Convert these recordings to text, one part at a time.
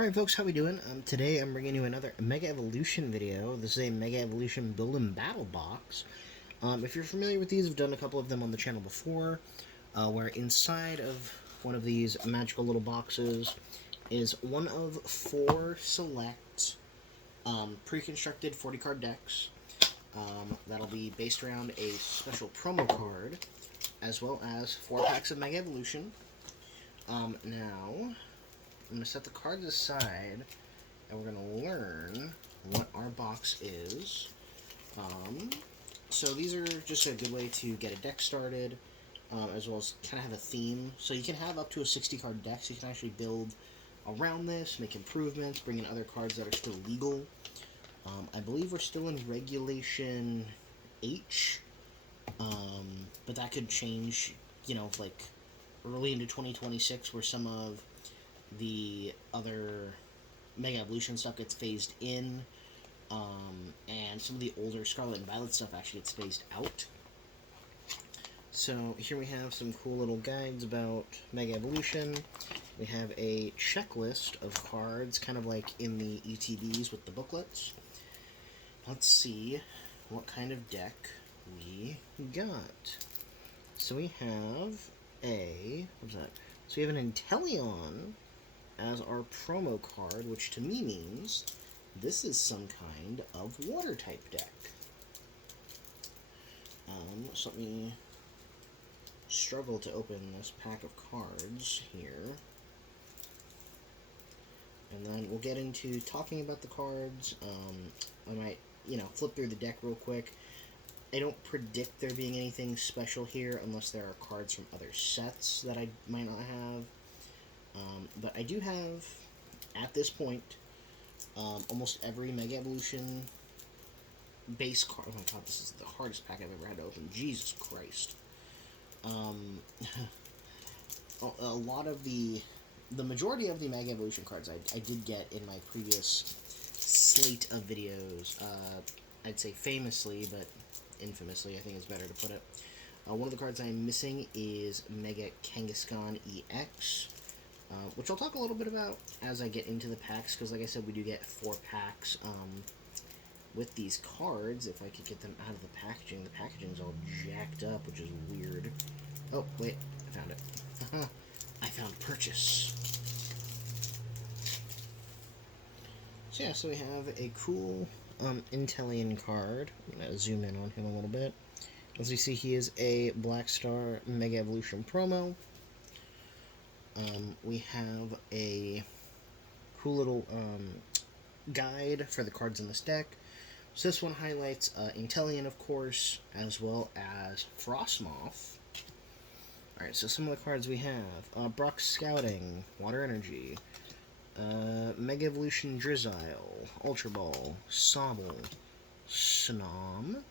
Alright folks, how we doing? Today I'm bringing you another Mega Evolution video. This is a Mega Evolution Build and Battle box. If you're familiar with these, I've done a couple of them on the channel before, where inside of one of these magical little boxes is one of 4 select pre-constructed 40-card decks. That'll be based around a special promo card, as well as 4 packs of Mega Evolution. Now, I'm going to set the cards aside, and we're going to learn what our box is. So these are just a good way to get a deck started, as well as kind of have a theme. So you can have up to a 60-card deck, so you can actually build around this, make improvements, bring in other cards that are still legal. I believe we're still in Regulation H, but that could change, you know, like early into 2026, where some of the other Mega Evolution stuff gets phased in, and some of the older Scarlet and Violet stuff actually gets phased out. So here we have some cool little guides about Mega Evolution. We have a checklist of cards, kind of like in the ETBs with the booklets. Let's see what kind of deck we got. So we have what's that? So we have an Inteleon as our promo card, which to me means this is some kind of water type deck. So let me struggle to open this pack of cards here. And then we'll get into talking about the cards. I might, flip through the deck real quick. I don't predict there being anything special here unless there are cards from other sets that I might not have. But I do have, at this point, almost every Mega Evolution base card. Oh my god, this is the hardest pack I've ever had to open. Jesus Christ. A lot of the majority of the Mega Evolution cards I did get in my previous slate of videos. I'd say famously, but infamously, I think is better to put it. One of the cards I'm missing is Mega Kangaskhan EX. Which I'll talk a little bit about as I get into the packs, because like I said, we do get 4 packs with these cards. If I could get them out of the packaging. The packaging's all jacked up, which is weird. Oh, wait, I found it. I found purchase. So yeah, so we have a cool Inteleon card. I'm going to zoom in on him a little bit. As you see, he is a Black Star Mega Evolution promo. We have a cool little guide for the cards in this deck. So this one highlights Inteleon, of course, as well as Frostmoth. Alright, so some of the cards we have. Brock Scouting, Water Energy, Mega Evolution Drizzile, Ultra Ball, Sobble, Snom,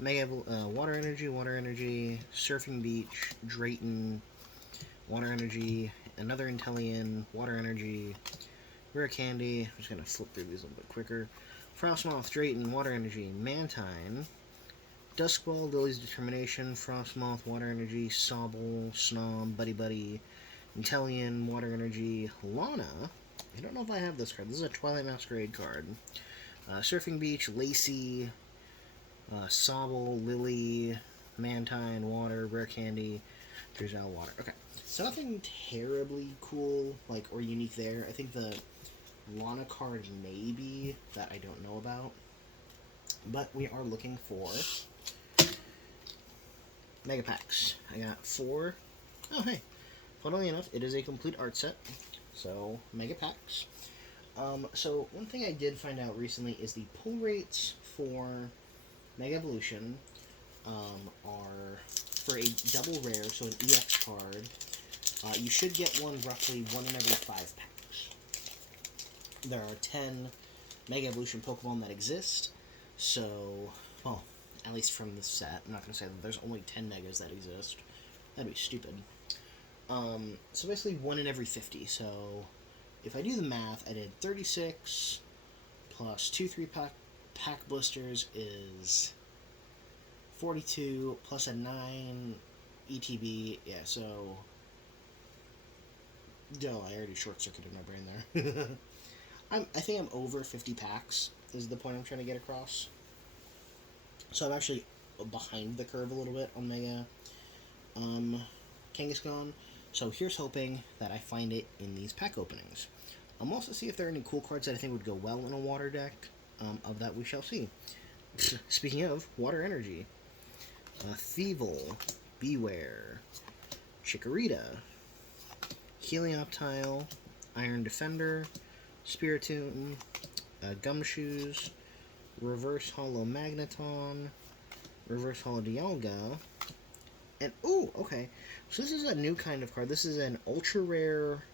Water Energy, Surfing Beach, Drayton, Water Energy, another Inteleon, Water Energy, Rare Candy. I'm just going to flip through these a little bit quicker. Frostmoth, Drayton, Water Energy, Mantine, Duskball, Lily's Determination, Frostmoth, Water Energy, Sobble, Snom, Buddy Buddy, Inteleon, Water Energy, Lana. I don't know if I have this card. This is a Twilight Masquerade card. Surfing Beach, Lacey, Sobble, Lily, Mantine, Water, Rare Candy, Drizzile, Water. Okay. So nothing terribly cool, or unique there. I think the Lana card maybe that I don't know about. But we are looking for Mega Packs. I got 4. Oh, hey. Funnily enough, it is a complete art set. So, Mega Packs. So, one thing I did find out recently is the pull rates for Mega Evolution are for a double rare, so an EX card. You should get one roughly 1 in every 5 packs. There are 10 Mega Evolution Pokemon that exist, so, well, at least from this set. I'm not going to say that there's only 10 Megas that exist. That'd be stupid. So basically 1 in every 50, so if I do the math, I did 36 plus 2 3-pack blisters is 42 plus a 9 ETB, yeah, so No, I already short-circuited my brain there. I think I'm over 50 packs, is the point I'm trying to get across. So I'm actually behind the curve a little bit on Mega Kangaskhan. So here's hoping that I find it in these pack openings. I'm also see if there are any cool cards that I think would go well in a water deck. Of that we shall see. Speaking of water energy, Thievel, Beware, Chikorita, Helioptile, Iron Defender, Spiritomb, Gumshoes, Reverse Hollow Magneton, Reverse Hollow Dialga, and ooh, okay. So this is a new kind of card. This is an ultra rare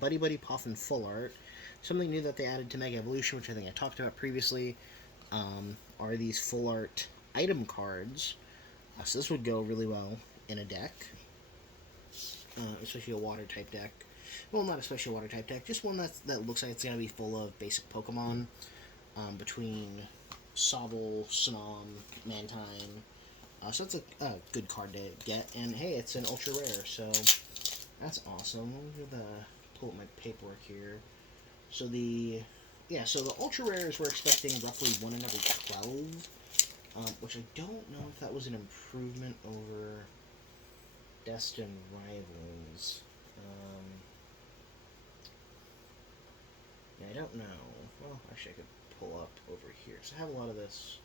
Buddy Buddy Poffin Full Art. Something new that they added to Mega Evolution, which I think I talked about previously, are these full art item cards. So this would go really well in a deck, especially a water type deck. Well, not especially a water type deck, just one that looks like it's going to be full of basic Pokemon, between Sobble, Snom, Mantine. So that's a good card to get, and hey, it's an ultra rare, so that's awesome. Let me pull up my paperwork here. So the ultra rares we're expecting roughly 1 in every 12, which I don't know if that was an improvement over Destined Rivals. I don't know. Well, actually I could pull up over here. So I have a lot of this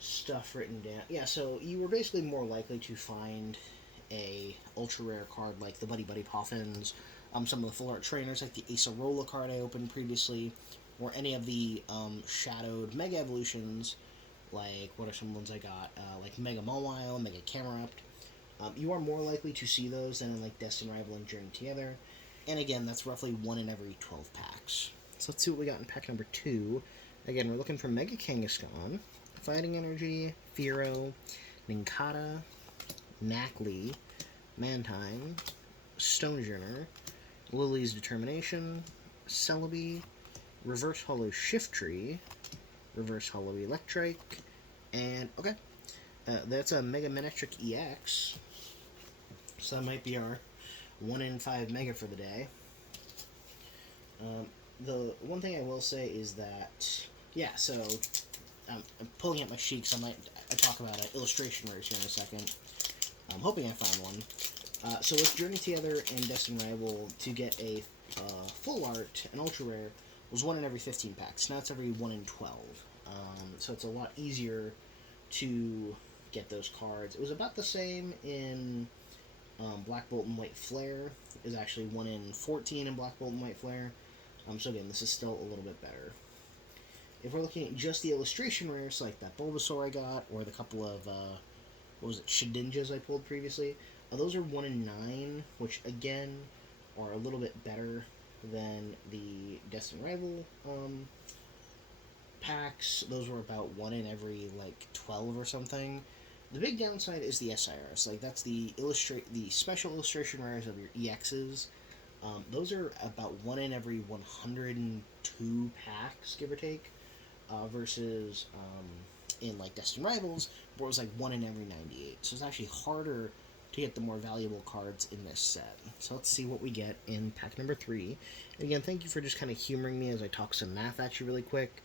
stuff written down. Yeah, so you were basically more likely to find a ultra rare card like the Buddy Buddy Poffins, some of the full art trainers like the Acerola card I opened previously, or any of the shadowed Mega Evolutions, like what are some ones I got, like Mega Mawile, Mega Camerupt. You are more likely to see those than in like Destined Rival and Journey Together, and again, that's roughly 1 in every 12 packs. So let's see what we got in pack number 2. Again, we're looking for Mega Kangaskhan, Fighting Energy, Fearow, Nincada, Knackley, Mantine, Stonejourner, Lily's Determination, Celebi, Reverse Hollow Shiftry, Reverse Hollow Electrike, and okay, that's a Mega Manectric EX. So that might be our 1 in 5 Mega for the day. The one thing I will say is that, yeah, so I'm pulling up my sheet because I talk about illustration rares here in a second. I'm hoping I find one. So with Journey Together and Destined Rival, to get a full art, an ultra rare, was 1 in every 15 packs. Now it's every 1 in 12. So it's a lot easier to get those cards. It was about the same in Black Bolt and White Flare. Is actually 1 in 14 in Black Bolt and White Flare. So again, this is still a little bit better. If we're looking at just the illustration rares, like that Bulbasaur I got, or the couple of, what was it, Shedinjas I pulled previously, those are 1 in 9, which again are a little bit better than the Destined Rival packs. Those were about 1 in every, like, 12 or something. The big downside is the SIRs. Like, that's the special illustration rares of your EXs. Those are about 1 in every 102 packs, give or take, versus in like Destined Rivals, where it was like 1 in every 98. So it's actually harder to get the more valuable cards in this set. So let's see what we get in pack number 3. And again, thank you for just kind of humoring me as I talk some math at you really quick.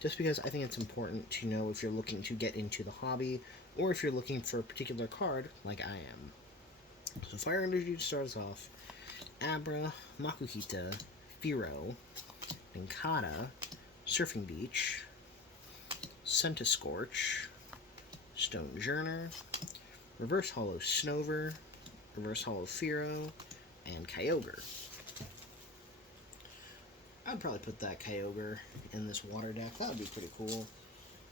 Just because I think it's important to know if you're looking to get into the hobby, or if you're looking for a particular card, like I am. So Fire Energy to start us off. Abra, Makuhita, Fearow, Nincada, Surfing Beach, Centiskorch, Stonejourner, Reverse Hollow Snover, Reverse Hollow Fearow, and Kyogre. I'd probably put that Kyogre in this water deck. That would be pretty cool.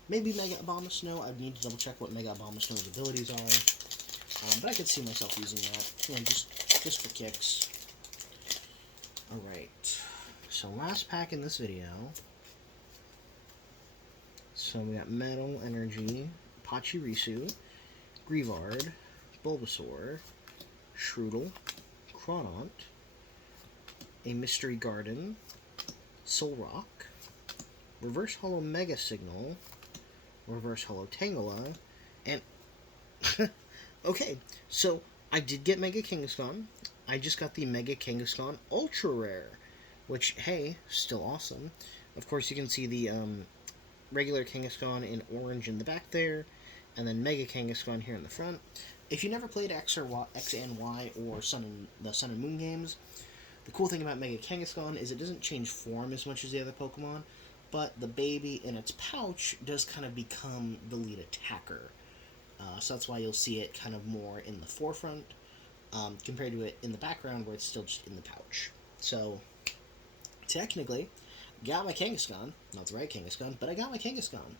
Maybe Mega Abomasnow. I'd need to double check what Mega Abomasnow's abilities are. But I could see myself using that, just for kicks. Alright. So last pack in this video. So we got Metal Energy, Pachirisu, Greavard, Bulbasaur, Shroodle, Cronont, a Mystery Garden, Solrock, Reverse Hollow Mega Signal, Reverse Hollow Tangela, and okay, so I did get Mega Kangaskhan. I just got the Mega Kangaskhan Ultra Rare, which, hey, still awesome. Of course, you can see the regular Kangaskhan in orange in the back there, and then Mega Kangaskhan here in the front. If you never played X and Y or the Sun and Moon games, the cool thing about Mega Kangaskhan is it doesn't change form as much as the other Pokemon, but the baby in its pouch does kind of become the lead attacker. So that's why you'll see it kind of more in the forefront compared to it in the background where it's still just in the pouch. So technically, got my Kangaskhan. Not the right Kangaskhan, but I got my Kangaskhan.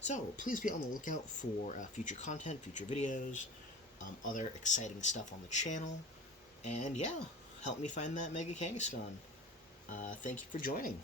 So please be on the lookout for future content, future videos, other exciting stuff on the channel, and yeah, help me find that Mega Kangaskhan. Thank you for joining.